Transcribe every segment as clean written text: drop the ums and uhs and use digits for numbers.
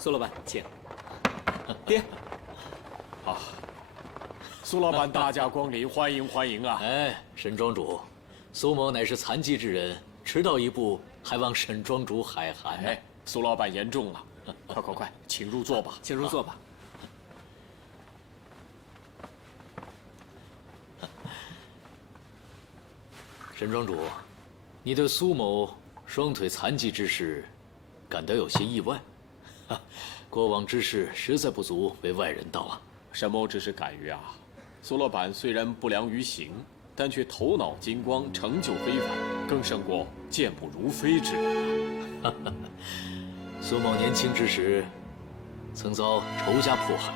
苏老板，请。爹。啊，苏老板大驾光临，欢迎欢迎啊！哎，沈庄主，苏某乃是残疾之人，迟到一步，还望沈庄主海涵。哎，苏老板言重了，快快快，请入座吧，请入座吧。沈庄主，你对苏某双腿残疾之事，感到有些意外。过往之事实在不足为外人道啊。沈某只是感于啊，苏老板虽然不良于行，但却头脑金光，成就非凡，更胜过健步如飞之人啊。苏某年轻之时，曾遭仇家迫害，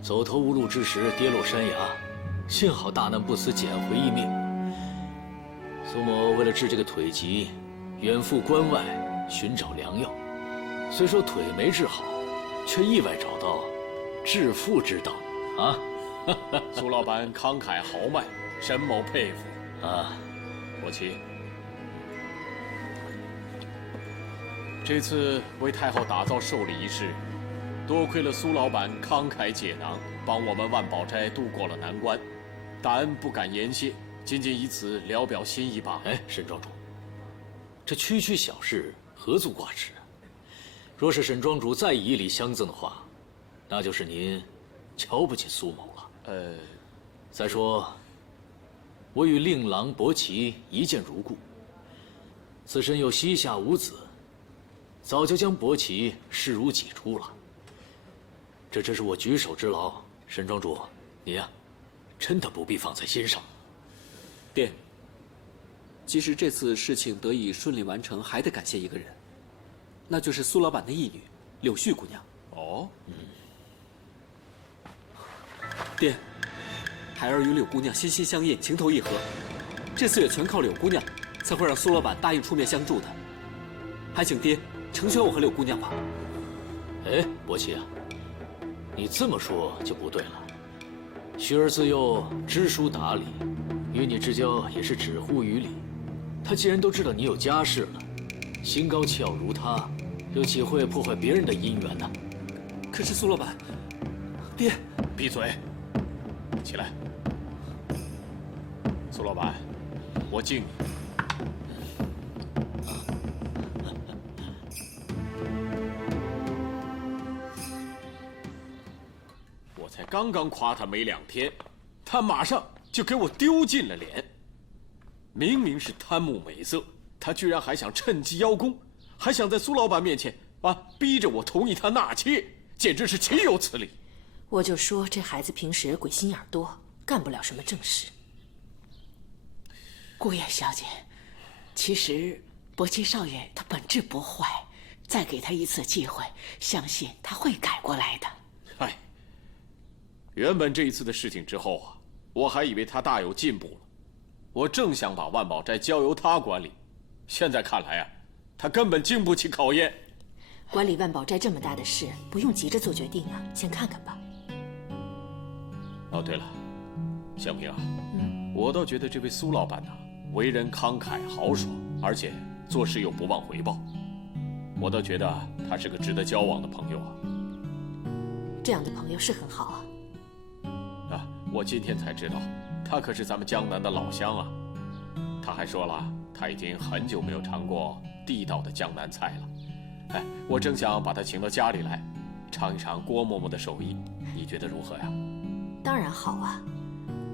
走投无路之时跌落山崖，幸好大难不死，捡回一命。苏某为了治这个腿疾，远赴关外寻找良药。虽说腿没治好，却意外找到致富之道啊！苏老板慷慨豪迈，沈某佩服啊！伯奇，这次为太后打造寿礼一事，多亏了苏老板慷慨解囊，帮我们万宝斋渡过了难关，大恩不敢言谢，仅仅以此聊表心意罢。哎，沈庄主，这区区小事何足挂齿？若是沈庄主再以礼相赠的话，那就是您瞧不起苏某了。再说，我与令郎伯奇一见如故，自身又膝下无子，早就将伯奇视如己出了。这只是我举手之劳，沈庄主，你呀，真的不必放在心上。爹，其实这次事情得以顺利完成，还得感谢一个人，那就是苏老板的义女柳絮姑娘。哦，爹，孩儿与柳姑娘心心相印，情投意合，这次也全靠柳姑娘才会让苏老板答应出面相助的。还请爹成全我和柳姑娘吧。哎，伯奇啊，你这么说就不对了。学儿自幼知书达理，与你之交也是止乎于理。他既然都知道你有家室了，心高气傲如他，又岂会破坏别人的姻缘呢？可是苏老板，爹，闭嘴，起来。苏老板，我敬你。我才刚刚夸他没2天，他马上就给我丢尽了脸。明明是贪慕美色，他居然还想趁机邀功，还想在苏老板面前逼着我同意他纳妾，简直是岂有此理！我就说这孩子平时鬼心眼多，干不了什么正事。顾燕小姐，其实伯奇少爷他本质不坏，再给他一次机会，相信他会改过来的。哎，原本这一次的事情之后啊，我还以为他大有进步了，我正想把万宝斋交由他管理，现在看来啊，他根本经不起考验。管理万宝斋这么大的事，不用急着做决定啊，先看看吧。哦，对了，香萍啊，我倒觉得这位苏老板为人慷慨豪爽，而且做事又不忘回报，我倒觉得他是个值得交往的朋友啊。这样的朋友是很好啊。我今天才知道，他可是咱们江南的老乡啊。他还说了，他已经很久没有尝过地道的江南菜了。哎，我正想把他请到家里来，尝一尝郭嬷嬷的手艺，你觉得如何呀？当然好啊，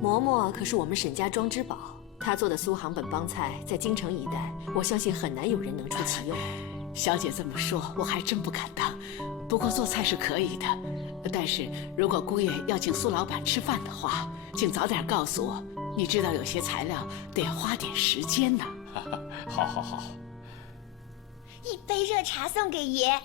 嬷嬷可是我们沈家庄之宝，她做的苏杭本帮菜，在京城一带，我相信很难有人能出其右。小姐这么说，我还真不敢当。不过做菜是可以的，但是如果姑爷要请苏老板吃饭的话，请早点告诉我。你知道有些材料得花点时间呢。好好好。一杯热茶送给爷。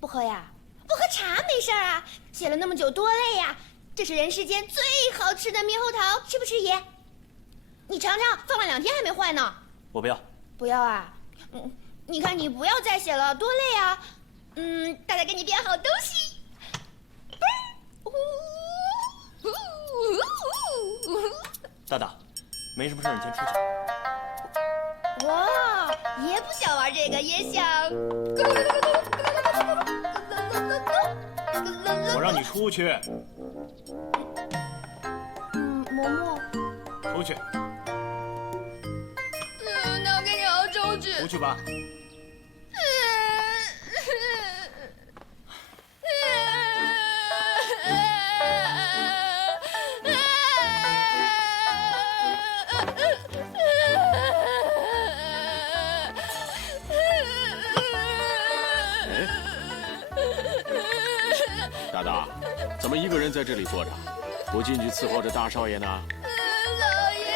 不喝呀？不喝茶没事啊，写了那么久多累呀。这是人世间最好吃的猕猴桃，吃不吃爷？你尝尝，放了2天还没坏呢。我不要。不要啊？你看你不要再写了，多累啊。大家给你编好东西。大大，没什么事，你先出去。哇，爷不想玩这个，也想。我让你出去。嬷嬷。出去。那我跟你好好出去。出去吧。大大，怎么一个人在这里坐着，不进去伺候着大少爷呢？老爷，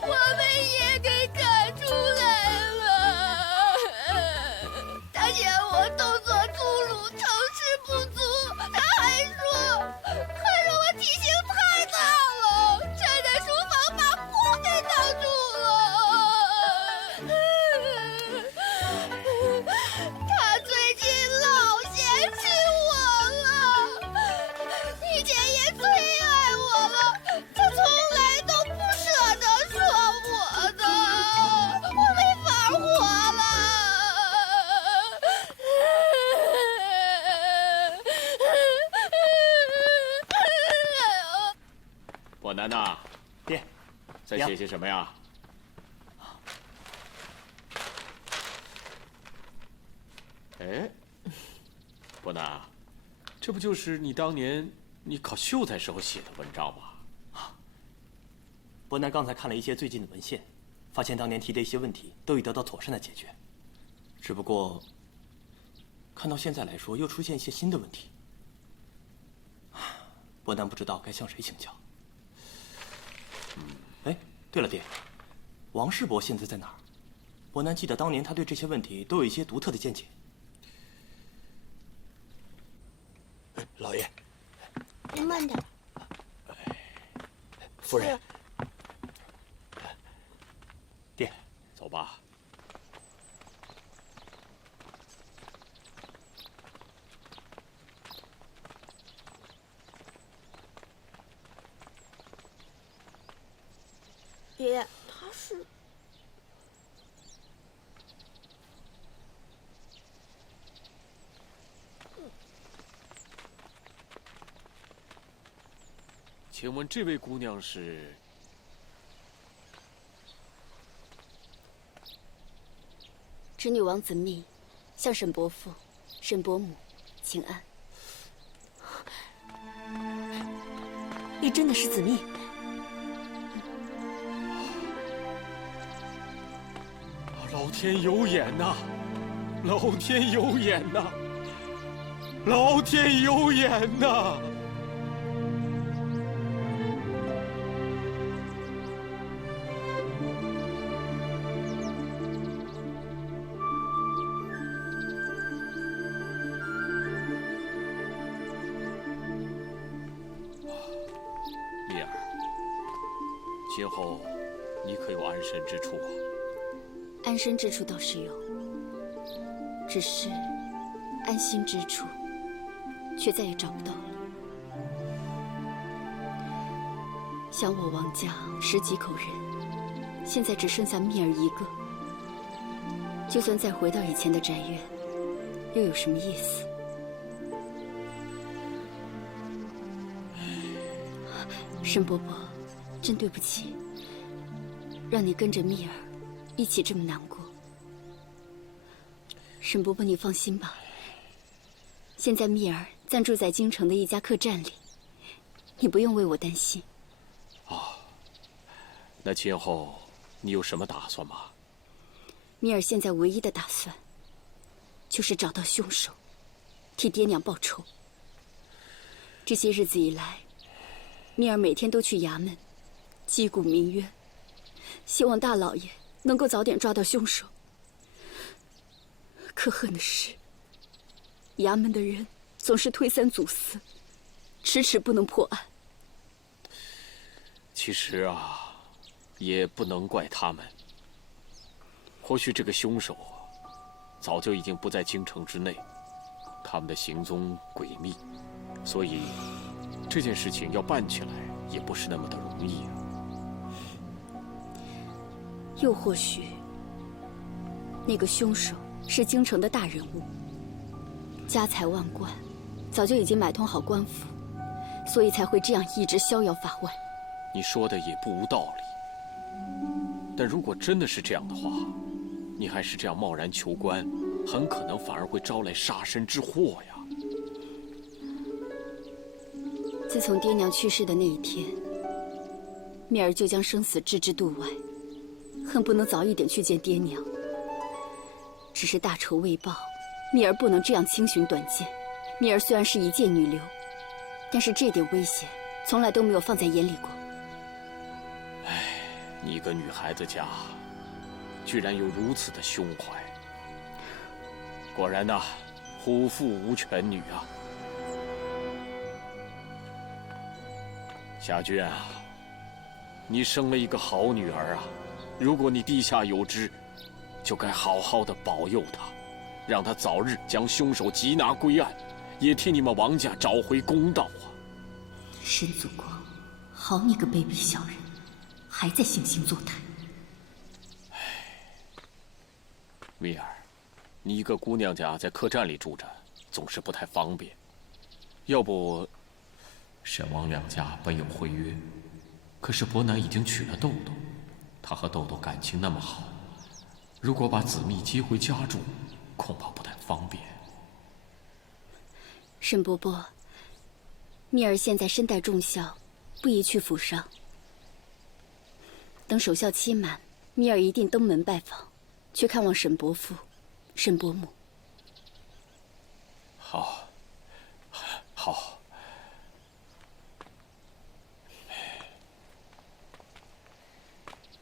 我被爷给赶出来了。他嫌我动作粗鲁，成事不足。他还说我体型太大了，站在书房把火给挡住了。他最近老嫌弃我了，以前也最爱我了，他从来都不舍得说我的，我没法活了。伯南呐，爹，在写些什么呀？哎，伯南，这不就是你当年你考秀才时候写的文章吗？伯南刚才看了一些最近的文献，发现当年提的一些问题都已得到妥善的解决，只不过看到现在来说，又出现一些新的问题。伯南不知道该向谁请教。哎，对了，爹，王世伯现在在哪儿？伯南记得当年他对这些问题都有一些独特的见解。老爷，您慢点。夫人，爹，走吧。爷，他是。请问这位姑娘是？侄女王子密，向沈伯父、沈伯母请安。你真的是子密？老天有眼呐！老天有眼呐！老天有眼呐！蜜儿，今后你可有安身之处啊？安身之处倒是有，只是安心之处却再也找不到了。想我王家10几口人，现在只剩下蜜儿一个，就算再回到以前的宅院，又有什么意思？沈伯伯，真对不起，让你跟着蜜儿一起这么难过。沈伯伯，你放心吧，现在蜜儿暂住在京城的一家客栈里，你不用为我担心。哦，那今后你有什么打算吗？蜜儿现在唯一的打算，就是找到凶手，替爹娘报仇。这些日子以来，蜜儿每天都去衙门，击鼓鸣冤，希望大老爷能够早点抓到凶手。可恨的是，衙门的人总是推三阻四，迟迟不能破案。其实啊，也不能怪他们。或许这个凶手早就已经不在京城之内，他们的行踪诡秘，所以这件事情要办起来也不是那么的容易啊。又或许，那个凶手是京城的大人物，家财万贯，早就已经买通好官府，所以才会这样一直逍遥法外。你说的也不无道理。但如果真的是这样的话，你还是这样贸然求官，很可能反而会招来杀身之祸呀。自从爹娘去世的那一天，蜜儿就将生死置之度外，恨不能早一点去见爹娘。只是大仇未报，蜜儿不能这样轻寻短见。蜜儿虽然是一介女流，但是这点危险从来都没有放在眼里过。唉，你一个女孩子家，居然有如此的胸怀。果然呐，虎父无犬女啊。夏君啊，你生了一个好女儿啊！如果你地下有知，就该好好的保佑她，让她早日将凶手缉拿归案，也替你们王家找回公道啊！申祖光，好你个卑鄙小人，还在惺惺作态。蜜儿，你一个姑娘家在客栈里住着，总是不太方便。要不，沈王两家本有婚约，可是伯南已经娶了豆豆，他和豆豆感情那么好，如果把子密接回家住，恐怕不太方便。沈伯伯，蜜儿现在身带重孝，不宜去府上。等守孝期满，蜜儿一定登门拜访，去看望沈伯父、沈伯母。好，好。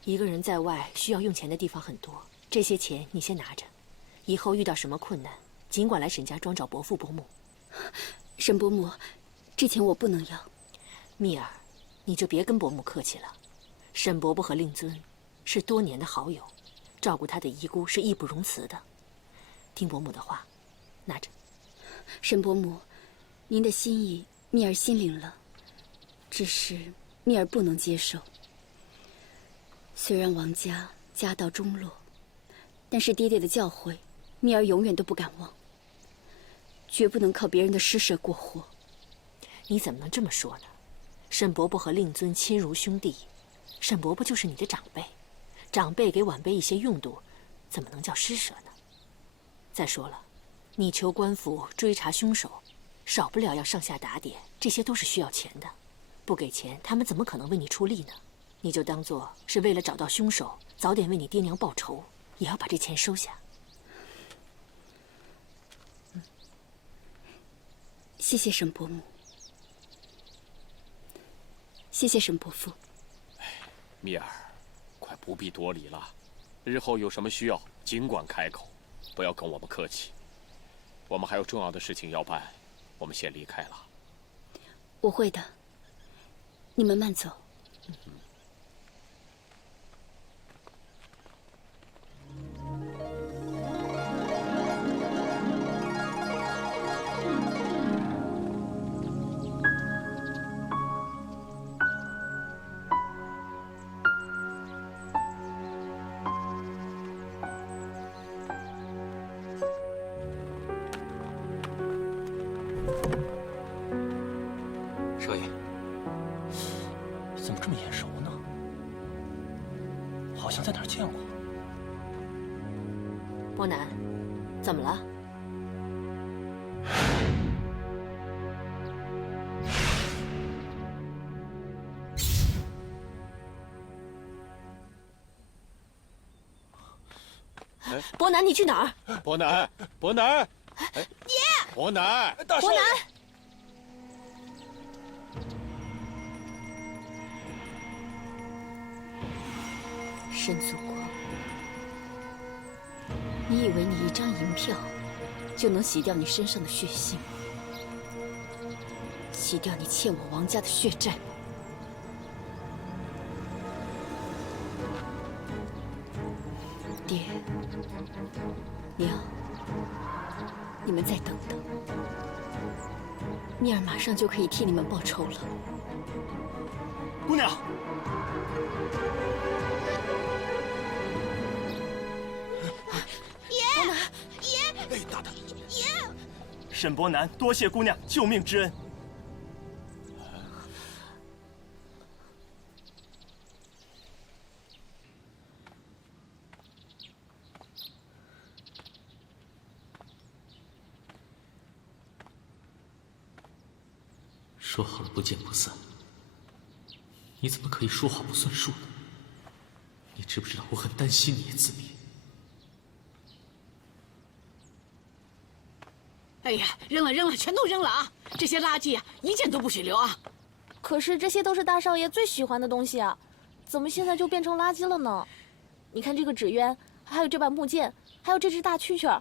一个人在外需要用钱的地方很多，这些钱你先拿着，以后遇到什么困难，尽管来沈家庄找伯父伯母。沈伯母，这钱我不能要。蜜儿，你就别跟伯母客气了。沈伯伯和令尊是多年的好友，照顾他的遗孤是义不容辞的。听伯母的话，拿着。沈伯母，您的心意蜜儿心领了，只是蜜儿不能接受。虽然王家家道中落，但是爹爹的教诲，蜜儿永远都不敢忘。绝不能靠别人的施舍过活。你怎么能这么说呢？沈伯伯和令尊亲如兄弟，沈伯伯就是你的长辈，长辈给晚辈一些用度，怎么能叫施舍呢？再说了，你求官府追查凶手，少不了要上下打点，这些都是需要钱的。不给钱，他们怎么可能为你出力呢？你就当做是为了找到凶手，早点为你爹娘报仇，也要把这钱收下。谢谢沈伯母，谢谢沈伯父。蜜儿，快不必多礼了，日后有什么需要尽管开口，不要跟我们客气。我们还有重要的事情要办，我们先离开了。我会的，你们慢走。少爷，怎么这么眼熟呢？好像在哪儿见过。伯南，怎么了？伯南，你去哪儿？伯南，伯南，爹！伯南，大少爷！申祖光，你以为你一张银票就能洗掉你身上的血腥，洗掉你欠我王家的血债吗？爹，娘，你们再等等，蜜儿马上就可以替你们报仇了。姑娘，爷，爷，哎，大大，爷，沈伯南，多谢姑娘救命之恩。说好了不见不散，你怎么可以说话不算数呢？你知不知道我很担心你，子密？哎呀，扔了扔了，全都扔了啊！这些垃圾啊，一件都不许留啊！可是这些都是大少爷最喜欢的东西啊，怎么现在就变成垃圾了呢？你看这个纸鸢，还有这把木剑，还有这只大蛐蛐，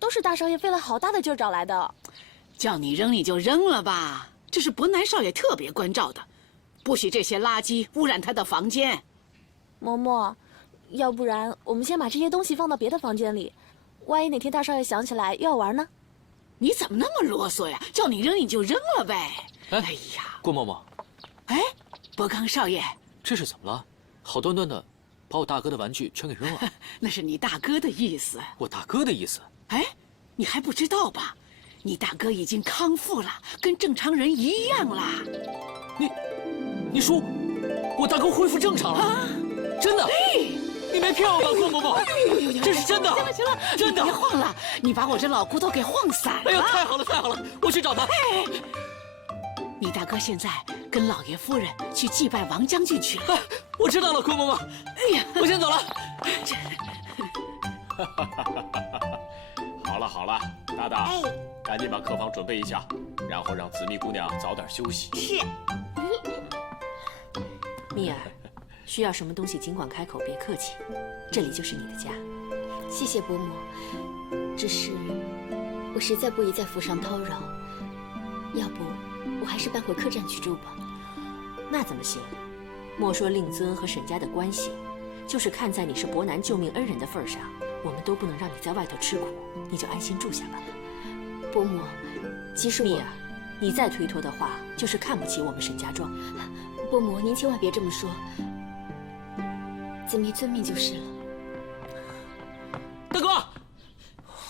都是大少爷费了好大的劲儿找来的。叫你扔你就扔了吧，这是伯南少爷特别关照的，不许这些垃圾污染他的房间。嬷嬷，要不然我们先把这些东西放到别的房间里，万一哪天大少爷想起来又要玩呢？你怎么那么啰嗦呀？叫你扔你就扔了呗。哎呀，郭嬷嬷，哎，伯刚少爷，这是怎么了？好端端的把我大哥的玩具全给扔了。那是你大哥的意思。我大哥的意思？哎，你还不知道吧？你大哥已经康复了，跟正常人一样啦。你说我大哥恢复正常了？啊，真的？哎，你没骗我吧，郭嬷嬷？这是真的。行了行了，真的。别晃了，你把我这老骨头给晃散了。哎呦，太好了太好了，我去找他。哎，你大哥现在跟老爷夫人去祭拜王将军去了。我知道了，郭嬷嬷。哎呀，我先走了。好了好了，大大，哎，赶紧把客房准备一下，然后让紫蜜姑娘早点休息。是。蜜儿，需要什么东西尽管开口，别客气，这里就是你的家。谢谢伯母，只是我实在不宜在府上叨扰，要不我还是搬回客栈去住吧。那怎么行？莫说令尊和沈家的关系，就是看在你是伯南救命恩人的份上，我们都不能让你在外头吃苦，你就安心住下吧。伯母，即使蜜儿，你再推脱的话，就是看不起我们沈家庄。伯母，您千万别这么说，子密遵命就是了。大哥，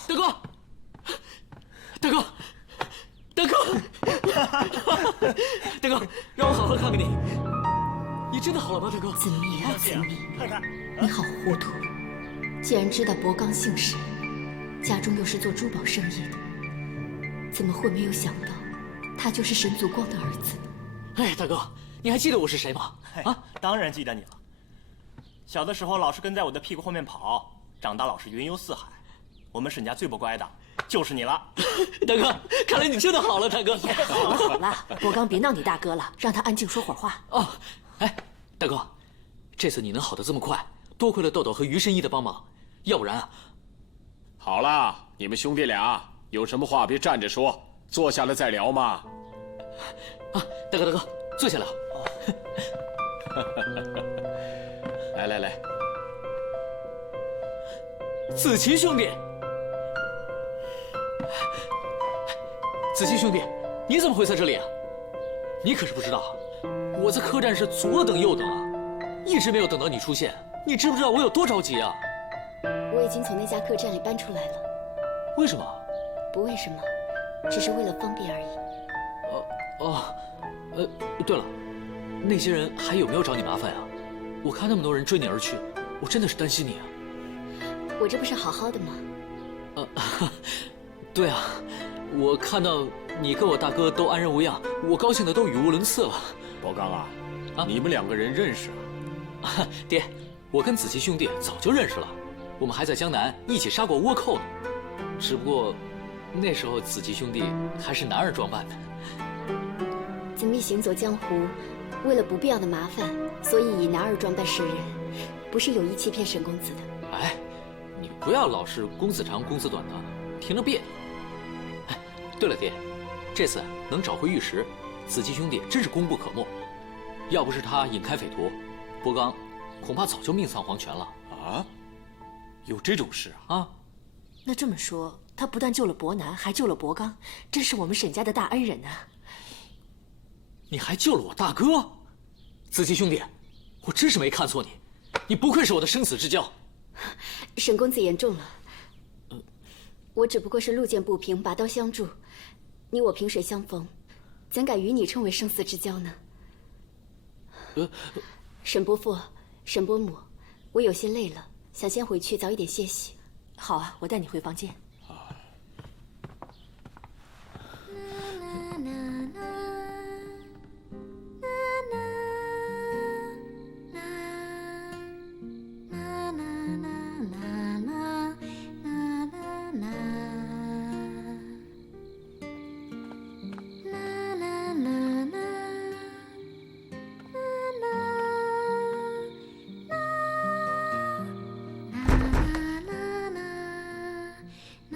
大哥，大哥，大哥，大哥，让我好好看看你。你真的好了吗，大哥？子密啊，子密，你好糊涂！既然知道伯刚姓沈，家中又是做珠宝生意的，怎么会没有想到他就是沈祖光的儿子呢？哎，大哥，你还记得我是谁吗？啊，当然记得你了。小的时候老是跟在我的屁股后面跑，长大老是云游四海。我们沈家最不乖的就是你了。大哥，看来你真的好了，大哥。好了好了，伯刚别闹你大哥了，让他安静说会儿话。哦，哎，大哥，这次你能好得这么快，多亏了豆豆和于神医的帮忙，要不然啊……好了，你们兄弟俩有什么话别站着说，坐下来再聊嘛。啊，大哥，坐下聊。来来来，子琪兄弟，子琪兄弟，你怎么会在这里啊？你可是不知道，我在客栈是左等右等啊，一直没有等到你出现。你知不知道我有多着急啊？我已经从那家客栈里搬出来了。为什么？不为什么，只是为了方便而已。对了，那些人还有没有找你麻烦啊？我看那么多人追你而去，我真的是担心你啊。我这不是好好的吗？对啊，我看到你跟我大哥都安然无恙，我高兴的都语无伦次了。伯刚啊，你们两个人认识啊？爹，我跟子琪兄弟早就认识了，我们还在江南一起杀过倭寇呢。只不过那时候子琪兄弟还是男儿装扮的。子密行走江湖，为了不必要的麻烦，所以以男儿装扮示人，不是有意欺骗沈公子的。哎，你不要老是公子长公子短的，听着别扭。哎，对了，爹，这次能找回玉石，子琪兄弟真是功不可没。要不是他引开匪徒，伯刚恐怕早就命丧黄泉了。啊？有这种事啊？啊？那这么说，他不但救了伯南，还救了伯刚，真是我们沈家的大恩人呐！你还救了我大哥，子琪兄弟，我真是没看错你，你不愧是我的生死之交。沈公子言重了，我只不过是路见不平，拔刀相助，你我萍水相逢，怎敢与你称为生死之交呢？沈伯父，沈伯母，我有些累了，想先回去早一点歇息。好啊，我带你回房间。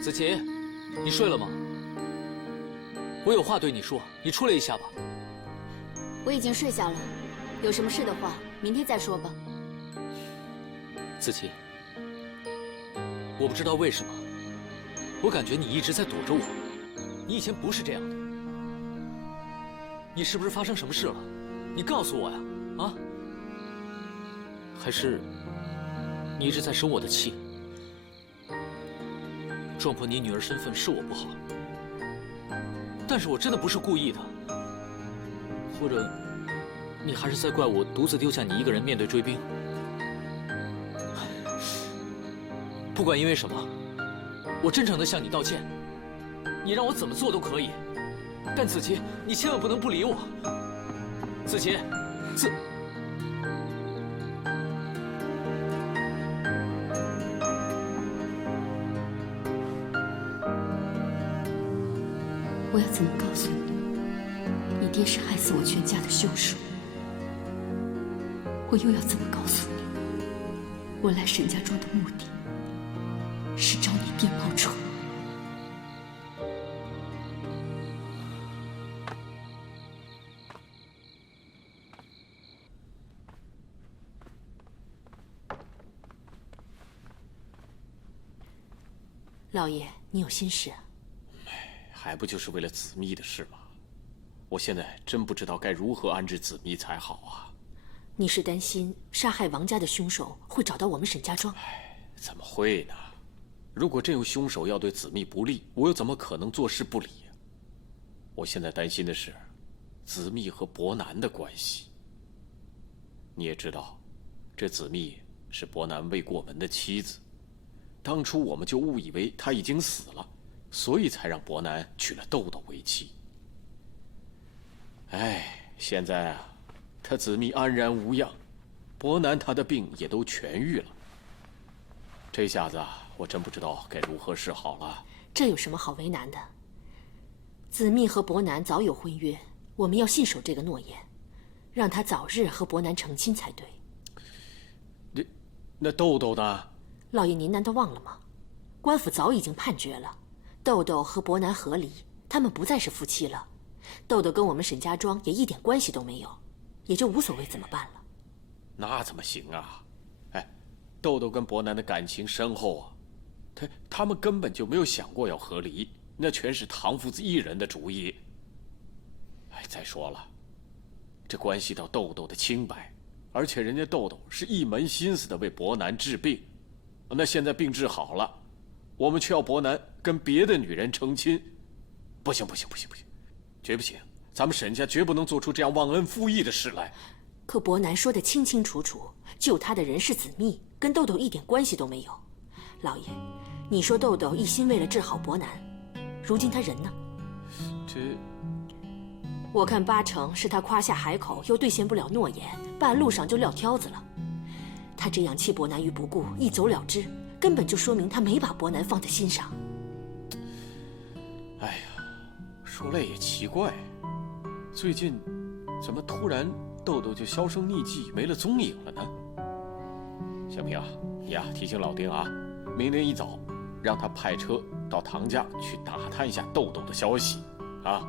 子琪，你睡了吗？我有话对你说，你出来一下吧。我已经睡下了，有什么事的话，明天再说吧。子琪，我不知道为什么，我感觉你一直在躲着我。你以前不是这样的，你是不是发生什么事了？你告诉我呀，啊？还是你一直在生我的气？撞破你女儿身份是我不好，但是我真的不是故意的。或者，你还是在怪我独自丢下你一个人面对追兵？不管因为什么，我真诚地向你道歉。你让我怎么做都可以，但子琪，你千万不能不理我。子琪，我要怎么告诉你，你爹是害死我全家的凶手？我又要怎么告诉你，我来沈家庄的目的是找你爹报仇？老爷，你有心事啊？还不就是为了子密的事吗？我现在真不知道该如何安置子密才好啊！你是担心杀害王家的凶手会找到我们沈家庄？怎么会呢？如果真有凶手要对子密不利，我又怎么可能坐视不理呀？我现在担心的是子密和伯南的关系。你也知道，这子密是伯南未过门的妻子，当初我们就误以为他已经死了，所以才让伯南娶了豆豆为妻。现在啊，他子密安然无恙，伯南他的病也都痊愈了。这下子啊，我真不知道该如何是好了。这有什么好为难的？子密和伯南早有婚约，我们要信守这个诺言，让他早日和伯南成亲才对。那豆豆呢？老爷，您难道忘了吗？官府早已经判决了，豆豆和伯南和离，他们不再是夫妻了。豆豆跟我们沈家庄也一点关系都没有，也就无所谓怎么办了。那怎么行啊？豆豆跟伯南的感情深厚啊，他们根本就没有想过要和离，那全是唐夫子一人的主意。再说了，这关系到豆豆的清白，而且人家豆豆是一门心思的为伯南治病，那现在病治好了，我们却要伯南跟别的女人成亲，不行，绝不行！咱们沈家绝不能做出这样忘恩负义的事来。可伯南说得清清楚楚，救他的人是子密，跟豆豆一点关系都没有。老爷，你说豆豆一心为了治好伯南，如今他人呢？我看八成是他夸下海口，又兑现不了诺言，半路上就撂挑子了。他这样弃伯南于不顾，一走了之，根本就说明他没把伯南放在心上。说来也奇怪，最近怎么突然豆豆就销声匿迹，没了踪影了呢？小平啊，你呀提醒老丁啊，明天一早让他派车到唐家去打探一下豆豆的消息啊。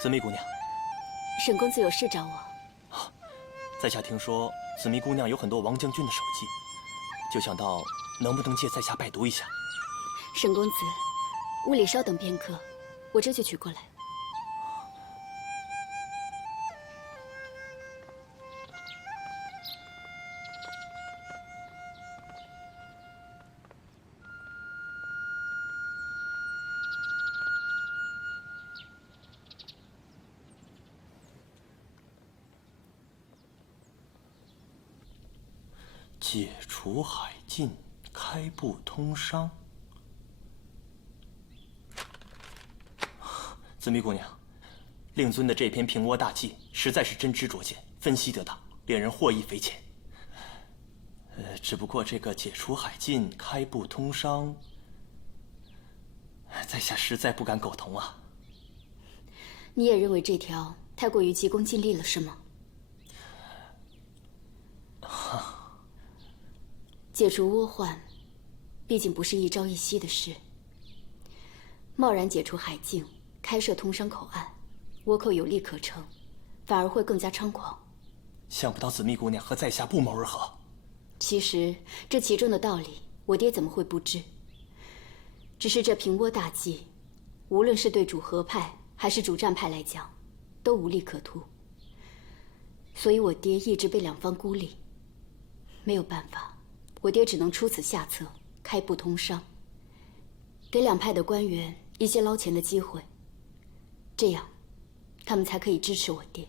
子密姑娘，沈公子有事找我？在下听说紫蜜姑娘有很多王将军的手迹，就想到能不能借在下拜读一下。沈公子，屋里稍等片刻，我这就取过来。解除海禁，开埠通商。紫蜜姑娘，令尊的这篇平倭大计实在是真知灼见，分析得当，令人获益匪浅。只不过这个解除海禁，开埠通商，在下实在不敢苟同啊。你也认为这条太过于急功近利了，是吗？解除倭患，毕竟不是一朝一夕的事。贸然解除海禁，开设通商口岸，倭寇有利可乘，反而会更加猖狂。想不到紫蜜姑娘和在下不谋而合。其实这其中的道理，我爹怎么会不知？只是这平倭大计，无论是对主和派还是主战派来讲，都无利可图。所以我爹一直被两方孤立，没有办法。我爹只能出此下策，开埠通商，给两派的官员一些捞钱的机会，这样，他们才可以支持我爹。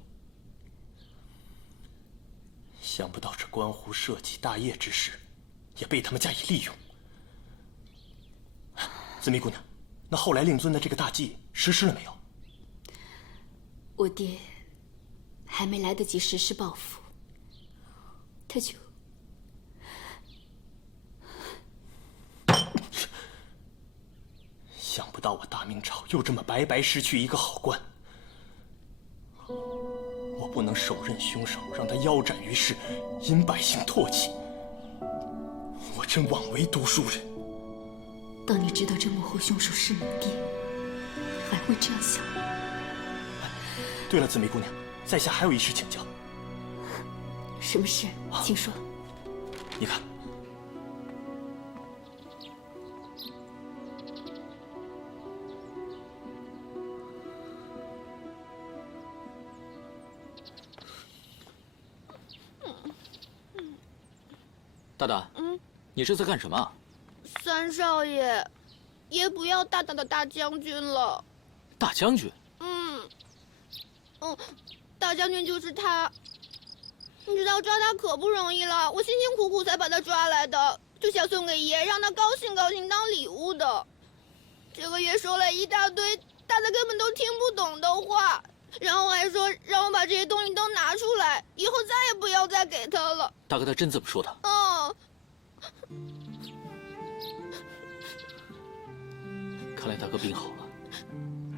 想不到这关乎社稷大业之事，也被他们加以利用。紫蜜姑娘，那后来令尊的这个大计实施了没有？我爹还没来得及实施报复，他就……想不到我大明朝又这么白白失去一个好官，我不能手刃凶手，让他腰斩于世，引百姓唾弃。我真枉为读书人。当你知道这幕后凶手是你爹，还会这样想吗？对了，紫玫姑娘，在下还有一事请教。什么事？请说。你看。大大，你这在干什么？三少爷，爷不要大大的大将军了。大将军？大将军就是他。你知道抓他可不容易了，我辛辛苦苦才把他抓来的，就想送给爷，让他高兴高兴当礼物的。这个爷说了一大堆大家根本都听不懂的话，然后还说让我把这些东西都拿出来，以后再也不要再给他了。大哥他真这么说的？看来大哥病好了，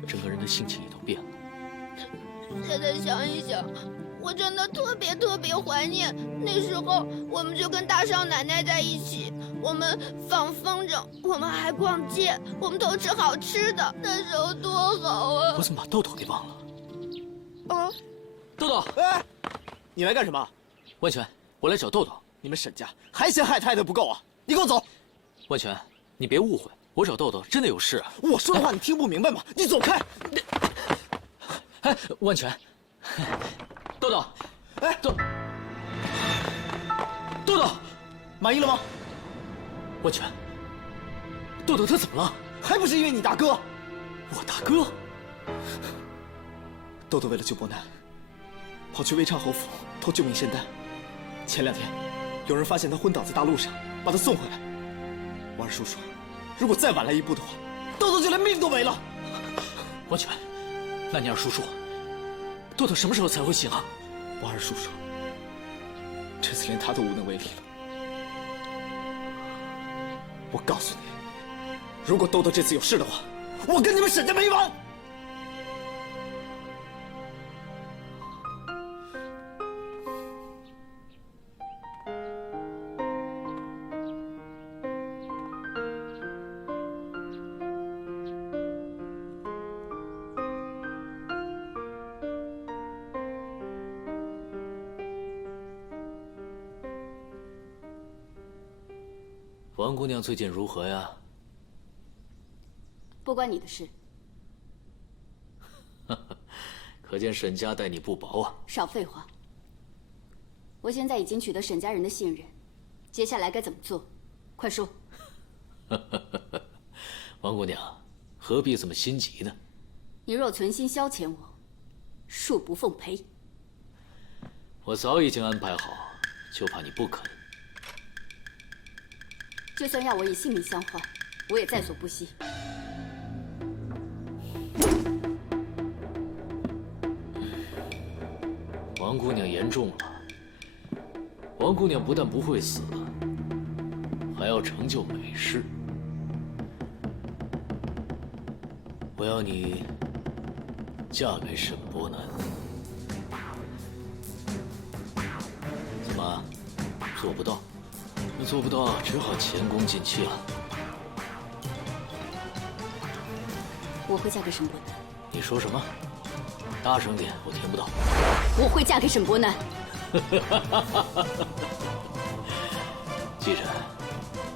整个人的性情也都变了。现在想一想，我真的特别怀念那时候，我们就跟大少奶奶在一起，我们放风筝，我们还逛街，我们偷吃好吃的，那时候多好啊！我怎么把豆豆给忘了？豆豆，哎，你来干什么？万全，我来找豆豆。你们沈家还嫌害太太不够啊？你给我走！万全，你别误会，我找豆豆真的有事。我说的话你听不明白吗？你走开！哎，万全，豆豆，哎，豆豆，满意了吗？万全，豆豆他怎么了？还不是因为你大哥！我大哥？豆豆为了救伯南，跑去魏昌侯府偷救命仙丹。前2天，有人发现他昏倒在大路上，把他送回来。我二叔说，如果再晚来一步的话，豆豆就连命都没了。万全，那你二叔说，豆豆什么时候才会醒啊？我二叔说，这次连他都无能为力了。我告诉你，如果豆豆这次有事的话，我跟你们沈家没完！王姑娘最近如何呀？不关你的事。可见沈家待你不薄啊！少废话。我现在已经取得沈家人的信任，接下来该怎么做？快说。王姑娘，何必这么心急呢？你若存心消遣我，恕不奉陪。我早已经安排好，就怕你不肯。就算要我以性命相换，我也在所不惜。王姑娘言重了。王姑娘不但不会死，还要成就美事。我要你嫁给沈伯南。怎么，做不到？你做不到，只好前功尽弃了。我会嫁给沈伯南。你说什么？大声点，我听不到。我会嫁给沈伯南。记着，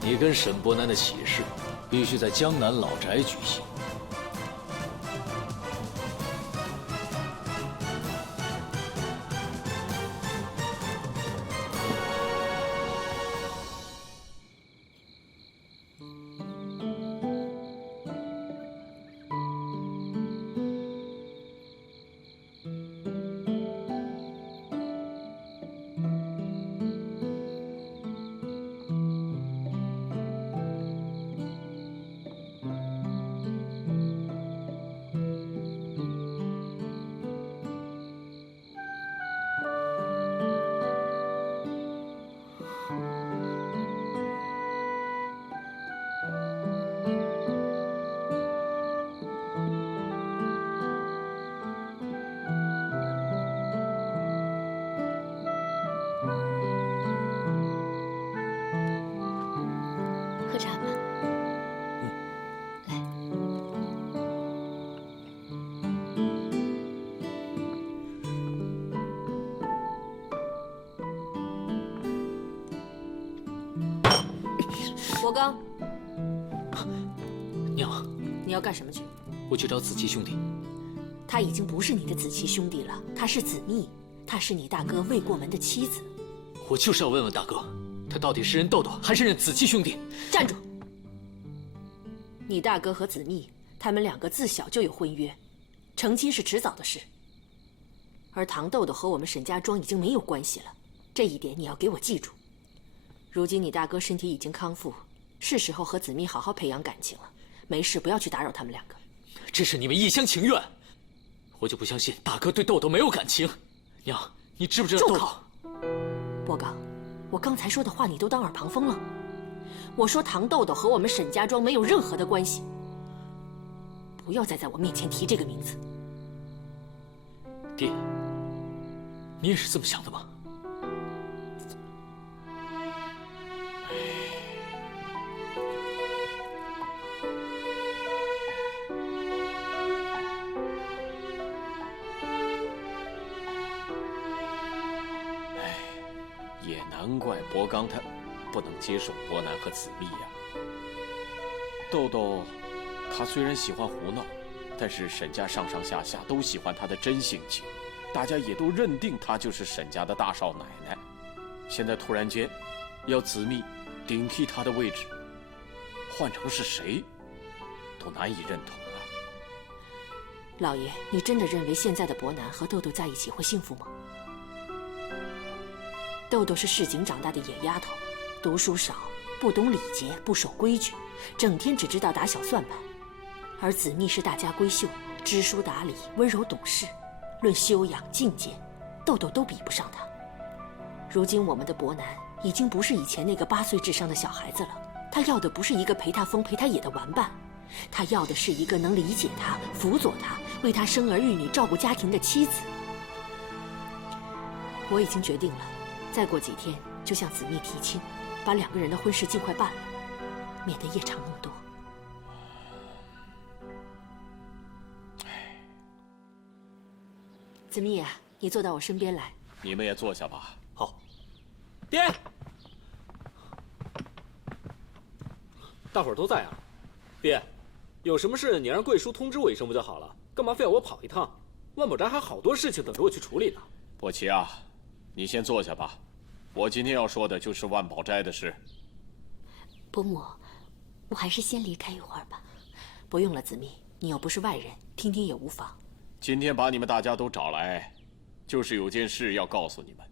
你跟沈伯南的喜事必须在江南老宅举行。喝茶吧。来。伯刚，娘，你要干什么去？我去找子期兄弟。他已经不是你的子期兄弟了，他是子密，他是你大哥未过门的妻子。我就是要问问大哥，他到底是认豆豆还是认子期兄弟？站住！你大哥和子密，他们两个自小就有婚约，成亲是迟早的事。而唐豆豆和我们沈家庄已经没有关系了，这一点你要给我记住。如今你大哥身体已经康复，是时候和子密好好培养感情了。没事，不要去打扰他们两个。这是你们一厢情愿，我就不相信大哥对豆豆没有感情。娘，你知不知道豆豆？住口！伯刚，我刚才说的话你都当耳旁风了。我说唐豆豆和我们沈家庄没有任何的关系，不要再在我面前提这个名字。爹，你也是这么想的吗？也难怪伯刚他不能接受伯南和子密呀。豆豆，他虽然喜欢胡闹，但是沈家上上下下都喜欢他的真性情，大家也都认定他就是沈家的大少奶奶。现在突然间要子密顶替他的位置，换成是谁都难以认同啊。老爷，你真的认为现在的伯南和豆豆在一起会幸福吗？豆豆是市井长大的野丫头，读书少，不懂礼节，不守规矩，整天只知道打小算盘。而子密是大家闺秀，知书达理，温柔懂事，论修养境界，豆豆都比不上她。如今我们的伯南已经不是以前那个8岁智商的小孩子了，他要的不是一个陪他疯陪他野的玩伴，他要的是一个能理解他、辅佐他、为他生儿育女、照顾家庭的妻子。我已经决定了，再过几天就向子密提亲，把2个人的婚事尽快办了，免得夜长梦多。子密啊，你坐到我身边来。你们也坐下吧。好。爹，大伙儿都在啊。爹，有什么事你让贵叔通知我一声不就好了？干嘛非要我跑一趟？万宝斋还好多事情等着我去处理呢。伯奇啊，你先坐下吧。我今天要说的就是万宝斋的事。伯母，我还是先离开一会儿吧。不用了，子密，你又不是外人，听听也无妨。今天把你们大家都找来，就是有件事要告诉你们。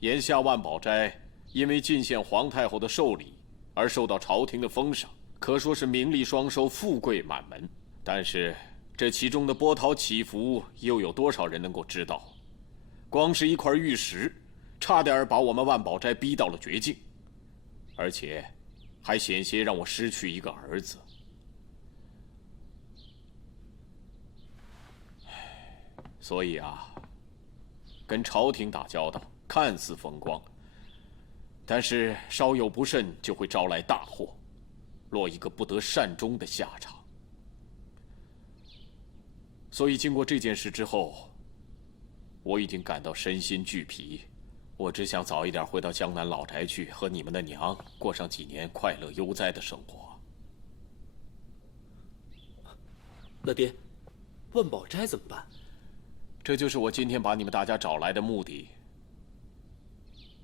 眼下万宝斋因为进献皇太后的寿礼而受到朝廷的封赏，可说是名利双收，富贵满门。但是这其中的波涛起伏，又有多少人能够知道？光是一块玉石，差点把我们万宝斋逼到了绝境，而且还险些让我失去一个儿子。所以啊，跟朝廷打交道看似风光，但是稍有不慎就会招来大祸，落一个不得善终的下场。所以经过这件事之后，我已经感到身心俱疲，我只想早一点回到江南老宅去，和你们的娘过上几年快乐悠哉的生活。那爹，万宝斋怎么办？这就是我今天把你们大家找来的目的。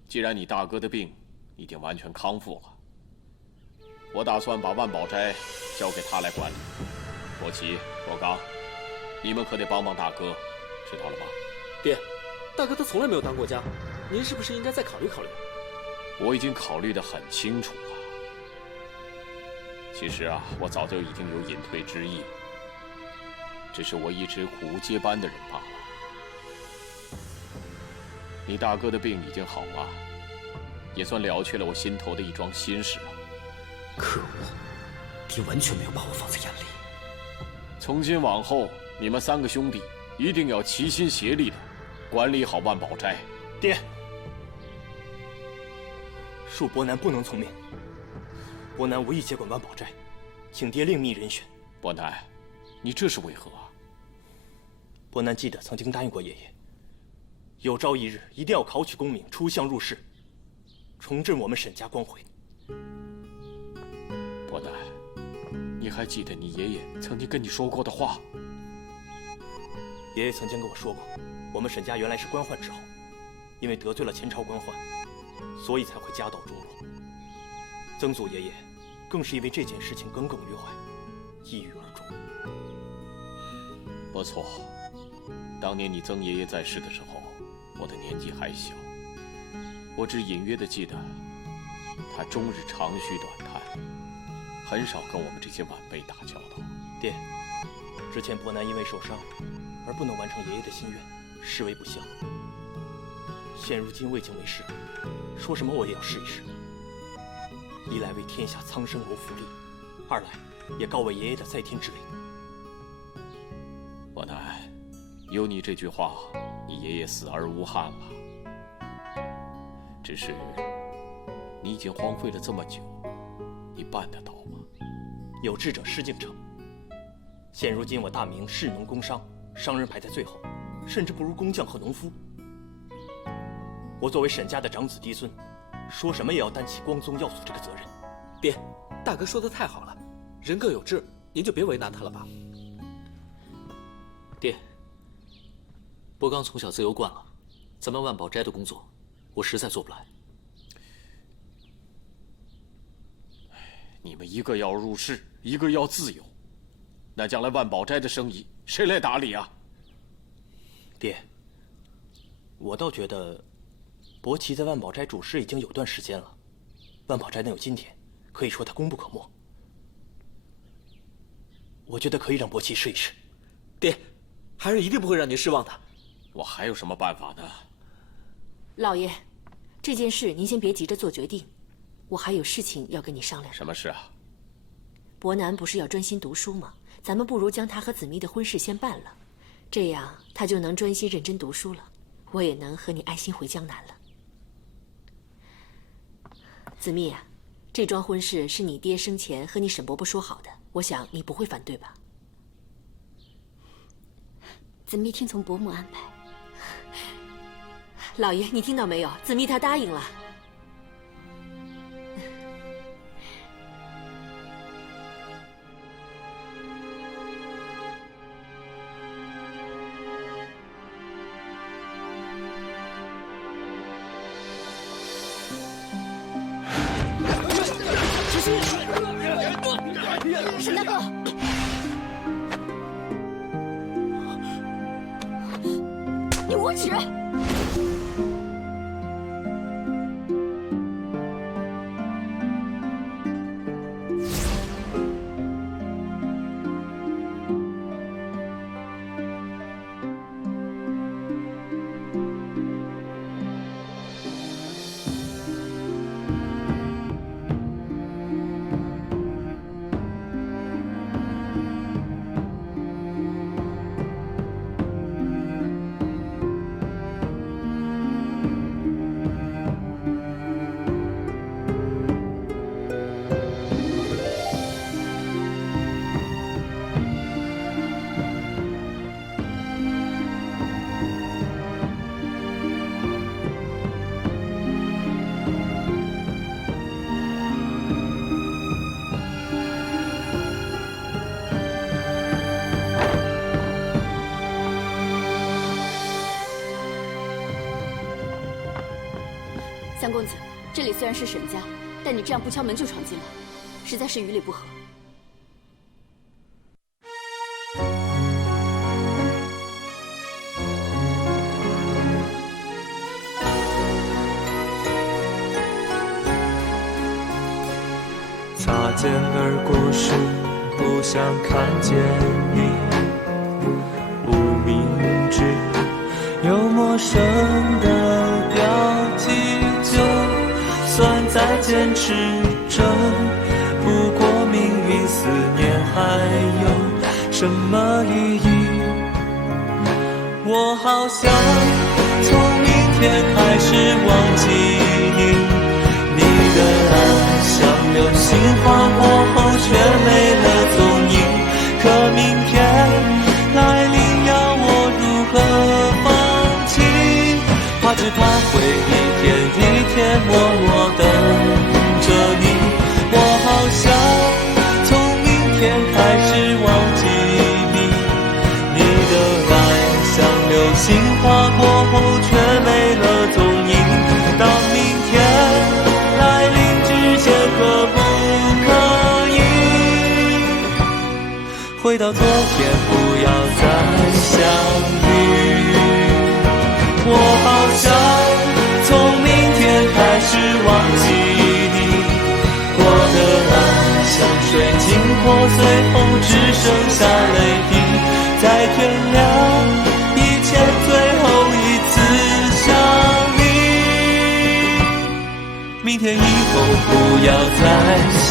既然你大哥的病已经完全康复了，我打算把万宝斋交给他来管理。伯奇、伯刚，你们可得帮帮大哥，知道了吧？爹，大哥他从来没有当过家，您是不是应该再考虑考虑？我已经考虑得很清楚了。其实啊，我早就已经有隐退之意，只是我一直苦无接班的人罢了。你大哥的病已经好了，也算了却了我心头的一桩心事了。可恶，爹完全没有把我放在眼里。从今往后，你们三个兄弟一定要齐心协力的管理好万宝斋。爹，恕伯南不能从命，伯南无意接管万宝斋，请爹另觅人选。伯南，你这是为何啊？伯南记得曾经答应过爷爷，有朝一日一定要考取功名，出乡入仕，重振我们沈家光辉。伯南，你还记得你爷爷曾经跟你说过的话？爷爷曾经跟我说过，我们沈家原来是官宦之后，因为得罪了前朝官宦，所以才会家道中落。曾祖爷爷更是因为这件事情耿耿于怀，抑郁而终。不错，当年你曾爷爷在世的时候，我的年纪还小，我只隐约的记得，他终日长吁短叹，很少跟我们这些晚辈打交道。爹，之前伯南因为受伤而不能完成爷爷的心愿，实为不孝。现如今未经为师，说什么我也要试一试。一来为天下苍生谋福利，二来也告慰爷爷的在天之灵。伯南，有你这句话，你爷爷死而无憾了。只是你已经荒废了这么久，你办得到吗？有志者事竟成。现如今我大明士农工商，商人排在最后，甚至不如工匠和农夫。我作为沈家的长子嫡孙，说什么也要担起光宗耀祖这个责任。爹，大哥说的太好了，人各有志，您就别为难他了吧。爹，伯刚从小自由惯了，咱们万宝斋的工作，我实在做不来。你们一个要入仕，一个要自由，那将来万宝斋的生意谁来打理啊？爹，我倒觉得，伯奇在万宝斋主事已经有段时间了，万宝斋能有今天，可以说他功不可没。我觉得可以让伯奇试一试。爹，孩儿一定不会让您失望的。我还有什么办法呢？老爷，这件事您先别急着做决定，我还有事情要跟你商量。什么事啊？伯南不是要专心读书吗？咱们不如将他和子密的婚事先办了，这样他就能专心认真读书了，我也能和你安心回江南了。子密啊，这桩婚事是你爹生前和你沈伯伯说好的，我想你不会反对吧？子密听从伯母安排。老爷，你听到没有？子密她答应了。沈大哥，你无耻！三公子，这里虽然是沈家，但你这样不敲门就闯进来，实在是于理不合。擦肩而过时，不想看见你，无名指有陌生的标记，就算再坚持着，不过命运思念还有什么意义？我好想从明天开始忘记你。你的爱像流星划过后却没了踪影，可明天来临要我如何放弃？怕只怕会一天一天默默等着你。我好想从明天开始忘记你，你的爱像流星划过后却没了踪影。当明天可不可以回到昨天，不要再相遇？我好想从明天开始忘记你，我的爱像水晶破碎后只剩下泪滴，在天亮以前最后一次想你。明天以后不要再想